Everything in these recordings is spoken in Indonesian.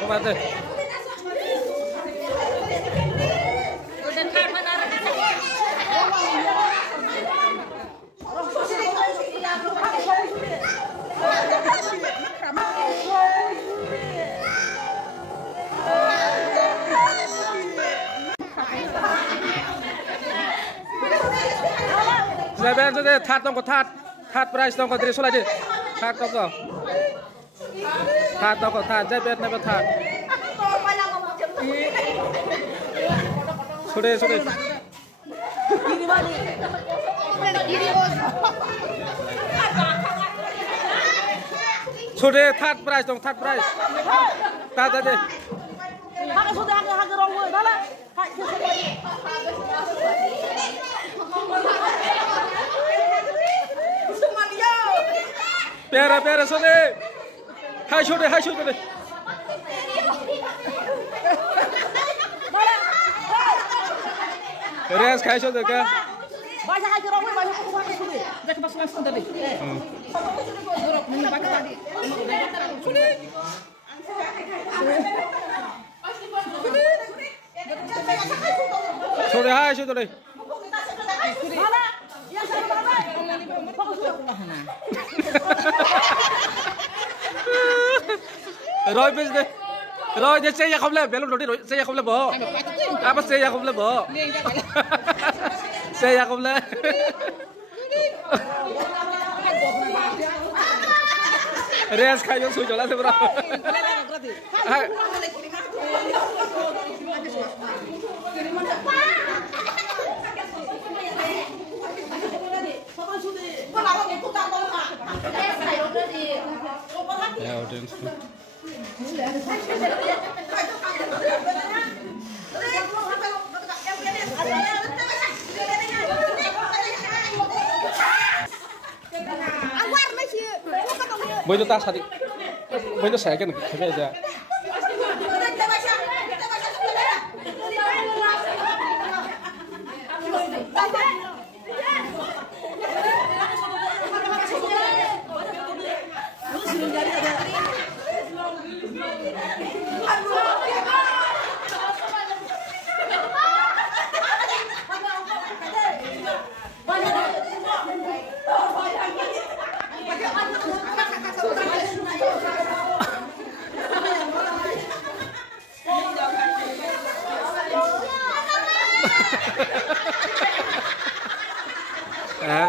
Không barte. Saya bilang thắt tông có thắt price tông có dari solai thắt tông có saya bilang never thắt sudah thắt price tông thắt price thắt aja Pera sudah. Hai sudah. Res khai sudah ke? Banyak aja orang banyak sudah. Dah masuk langsung tadi. Sudah hai sudah. Rồi bây giờ rồi thì xe không lên, belum rồi xe không lên bộ. Apa xe không lên bộ? Xe không lên. Res khai yang suju lah seberapa. Ya udah. Mới chúng ta xác định, mới nó xé cái này ra.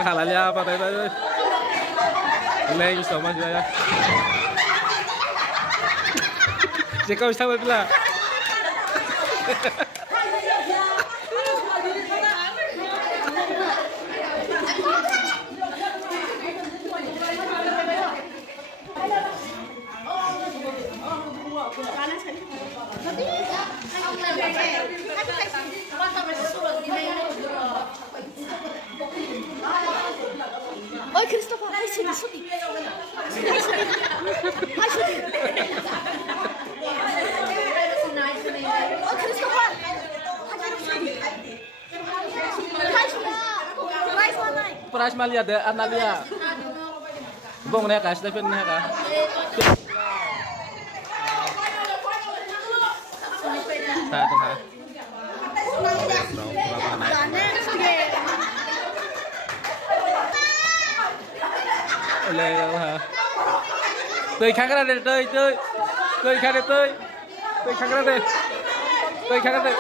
Halalnya apa tadi? Lên sama juga ya. Jika bisa bila. Oi, Christopher, hai sudi. Oi, Christopher. Price malia ada Analia. Bong nih kak, Stephen nih kak. Satu kak. Lên hả? Tươi kháng ra đây, tươi kháng ra đây.